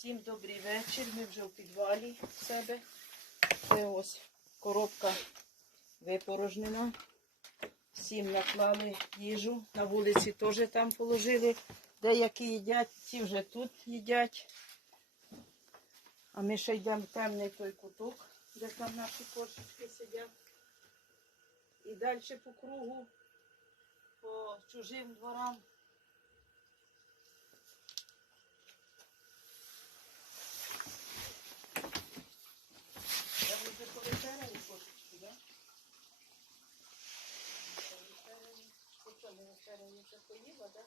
Всім добрий вечір. Ми вже в підвалі в себе. Це ось коробка випорожнена. Всім наклали їжу. На вулиці теж там положили. Деякі їдять, ті вже тут їдять. А ми ще йдемо в темний той куток, де там наші кошечки сидять. І далі по кругу, по чужим дворам. Я вже повечеряли кошечки, да? Повечеряли. Що це, не це поїла, да?